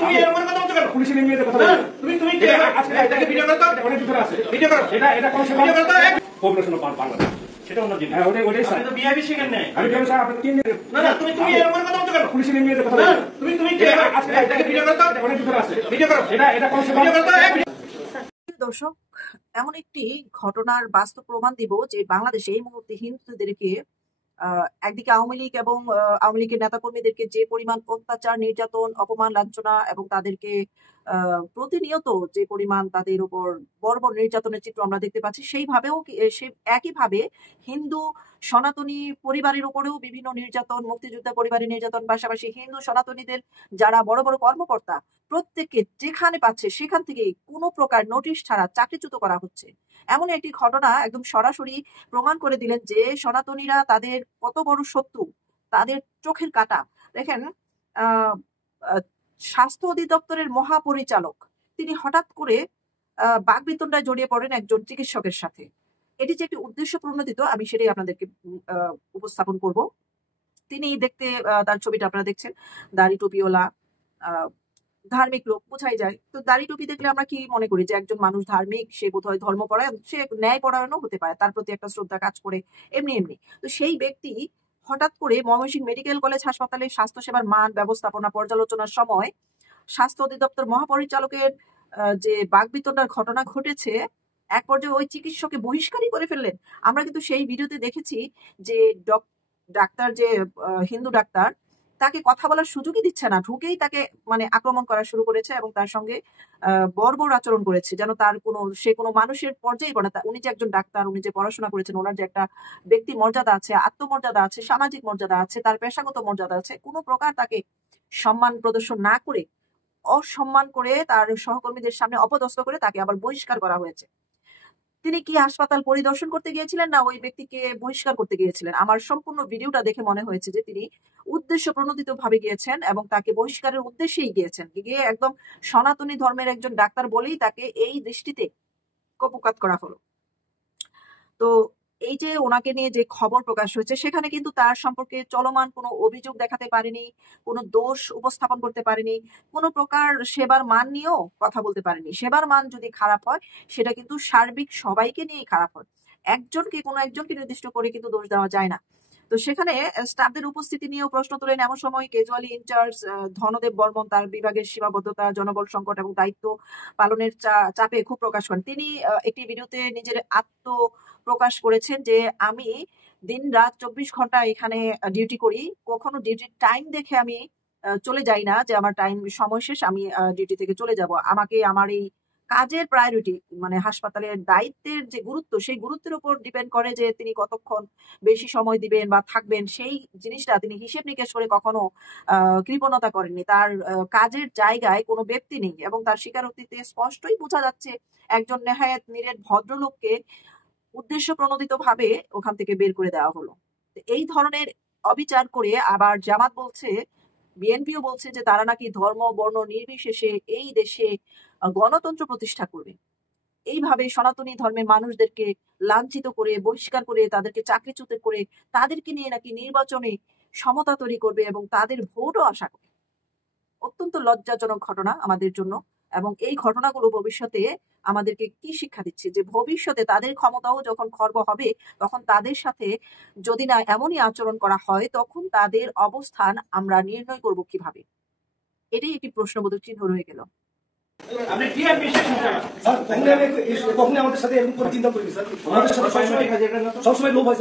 তুমি এরকম কথা বলছো কেন? পুলিশের নিয়ে কথা বলছো। তুমি কি আজকে এটাকে ভিডিও করতে অনেক ভিতরে আছে। ভিডিও করো। এটা কোন সময় ভিডিও করতে পপুলেশন বাংলাদেশ। সেটা অন্য জিনিস। হ্যাঁ ওটাই স্যার। আপনি তো বিআইবি শিখেন না। আমি বিআইবি স্যার আপনি তিন দিন না তুমি এরকম কথা বলছো কেন? পুলিশের নিয়ে কথা বলছো। তুমি কি আজকে এটাকে ভিডিও করতে অনেক ভিতরে আছে। ভিডিও করো। এটা কোন সময় ভিডিও করতে দর্শক, এমন একটি ঘটনার বাস্তব প্রমাণ দিব যে বাংলাদেশে এই মুহূর্তে হিন্দুদেরকে একদিকে আওয়ামী লীগ এবং আওয়ামী লীগের নেতাকর্মীদেরকে যে পরিমাণ অত্যাচার, নির্যাতন, অপমান, লাঞ্ছনা এবং তাদেরকে প্রতিনিয়ত যে পরিমাণ তাদের উপর বর্বর নির্যাতনের চিত্র আমরা দেখতে পাচ্ছি, সেইভাবেও একইভাবে হিন্দু সনাতনী পরিবারের উপরেও বিভিন্ন নির্যাতন, মুক্তিযোদ্ধা পরিবারের নির্যাতন, পাশাপাশি হিন্দু সনাতনীদের যারা বড় বড় কর্মকর্তা প্রত্যেককে যেখানে পাচ্ছে সেখান থেকে কোনো প্রকার নোটিশ ছাড়া চাকরিচ্যুত করা হচ্ছে। এমন একটি ঘটনা একদম সরাসরি প্রমাণ করে দিলেন যে সনাতনীরা তাদের কত বড় শত্রু, তাদের চোখের কাঁটা। দেখেন, স্বাস্থ্য অধিদপ্তরের মহাপরিচালক তিনি হঠাৎ করে বাকবিতণ্ডায় জড়িয়ে পড়েন একজন চিকিৎসকের সাথে। এটি যে একটি উদ্দেশ্য প্রণোদিত, আমি সেটাই আপনাদেরকে উপস্থাপন করব। তিনি দেখতে, তার ছবিটা আপনারা দেখছেন, দাড়ি টুপিওয়ালা, ধার্মিক লোক বোঝাই যায়। তো দাড়ি টুপি দেখলে আমরা কি মনে করি যে একজন মানুষ ধার্মিক, সে বোধহয় ধর্মপরায়ণ, সে ন্যায় পরায়ণও হতে পারে, তার প্রতি একটা শ্রদ্ধা কাজ করে এমনি এমনি। তো সেই ব্যক্তি হঠাৎ করে ময়মনসিংহ মেডিকেল কলেজ হাসপাতালে স্বাস্থ্যসেবার মান ব্যবস্থাপনা পর্যালোচনার সময় স্বাস্থ্য অধিদপ্তর মহাপরিচালকের যে বাকবিতণ্ডার ঘটনা ঘটেছে, এক পর্যায়ে ওই চিকিৎসককে বহিষ্কারই করে ফেললেন। আমরা কিন্তু সেই ভিডিওতে দেখেছি যে ডাক্তার, যে হিন্দু ডাক্তার, তাকে কথা বলার সুযোগই দিচ্ছে না, ঢুকেই তাকে মানে আক্রমণ করা শুরু করেছে এবং তার সঙ্গে বর্বর আচরণ করেছে, যেন তার সে কোনো মানুষের পর্যায়ে পড়ে না। উনি যে একজন ডাক্তার, উনি যে পড়াশোনা করেছেন, ওনার যে একটা ব্যক্তি মর্যাদা আছে, আত্মমর্যাদা আছে, সামাজিক মর্যাদা আছে, তার পেশাগত মর্যাদা আছে, কোনো প্রকার তাকে সম্মান প্রদর্শন না করে, অসম্মান করে, তার সহকর্মীদের সামনে অপদস্থ করে তাকে আবার বহিষ্কার করা হয়েছে। তিনি কি হাসপাতাল পরিদর্শন করতে গিয়েছিলেন, না ওই ব্যক্তিকে বহিষ্কার করতে গিয়েছিলেন? আমার সম্পূর্ণ ভিডিওটা দেখে মনে হয়েছে যে তিনি উদ্দেশ্য প্রণোদিত ভাবে গিয়েছেন এবং তাকে বহিষ্কারের উদ্দেশ্যেই গিয়েছেন। গিয়ে একদম সনাতনী ধর্মের একজন ডাক্তার বলেই তাকে এই দৃষ্টিতে কপোকাত করা হলো। তো এই যে ওনাকে নিয়ে যে খবর প্রকাশ হয়েছে, সেখানে কিন্তু তার সম্পর্কে চলমান কোনো অভিযোগ দেখাতে পারেনি, কোনো দোষ উপস্থাপন করতে পারেনি, কোনো প্রকার সেবার মান নিয়েও কথা বলতে পারেনি। সেবার মান যদি খারাপ হয়, সেটা কিন্তু সার্বিক সবাইকে নিয়েই খারাপ হয়, কোনো একজনকে নির্দিষ্ট করে কিন্তু দোষ দেওয়া যায় না। তো সেখানে স্টাফদের উপস্থিতি নিয়েও প্রশ্ন তোলেন। এমন সময় কেজুয়ালি ইনচার্জ ধনদেব বর্মন তার বিভাগের সীমাবদ্ধতা, জনবল সংকট এবং দায়িত্ব পালনের চাপে ক্ষোভ প্রকাশ করেন। তিনি একটি ভিডিওতে নিজের প্রকাশ করেছেন যে আমি দিন রাত 24 ঘন্টা এখানে ডিউটি করি, কখনো ডিউটির টাইম দেখে আমি চলে যাই না যে আমার টাইম সময় শেষ, আমি ডিউটি থেকে চলে যাব। আমাকে আমার এই কাজের প্রায়োরিটি, মানে হাসপাতালের দায়িত্বের যে গুরুত্ব, সেই গুরুত্বের উপর ডিপেন্ড করে যে তিনি কতক্ষণ বেশি সময় দিবেন বা থাকবেন। সেই জিনিসটা তিনি হিসেব নিকেশ করে কখনো কৃপণতা করেননি। তার কাজের জায়গায় কোনো ব্যক্তি নেই এবং তার স্বীকারোক্তিতে স্পষ্টই বোঝা যাচ্ছে একজন নেহায়েত নিরেট ভদ্রলোককে উদ্দেশ্য প্রণোদিত ভাবে ওখান থেকে বের করে দেওয়া হলো। এই ধরনের অবিচার করে আবার জামাত বলছে, বিএনপিও বলছে যে তারা নাকি ধর্ম বর্ণ নির্বিশেষে এই দেশে গণতন্ত্র প্রতিষ্ঠা করবে। এইভাবে সনাতনী ধর্মের মানুষদেরকে লাঞ্ছিত করে, বহিষ্কার করে, তাদেরকে চাকরিচ্যুত করে, তাদেরকে নিয়ে নাকি নির্বাচনে সমতা তৈরি করবে এবং তাদের ভোটও আশা করে। অত্যন্ত লজ্জাজনক ঘটনা আমাদের জন্য। এবং এই ঘটনাগুলো ভবিষ্যতে আমাদেরকে কি শিক্ষা দিচ্ছে, যে ভবিষ্যতে তাদের ক্ষমতাও যখন খর্ব হবে, তখন তাদের সাথে যদি না এমনই আচরণ করা হয়, তখন তাদের অবস্থান আমরা নির্ণয় করব কিভাবে? এটাই একটি প্রশ্নবোধক চিহ্ন রয়ে গেল। আপনি কি আর বিশ্বাস করেন? স্যার কখনো আমাদের সাথে এরকম করে চিন্তা করিনি স্যার। আমাদের সাথে সবসময় লোভ হয়।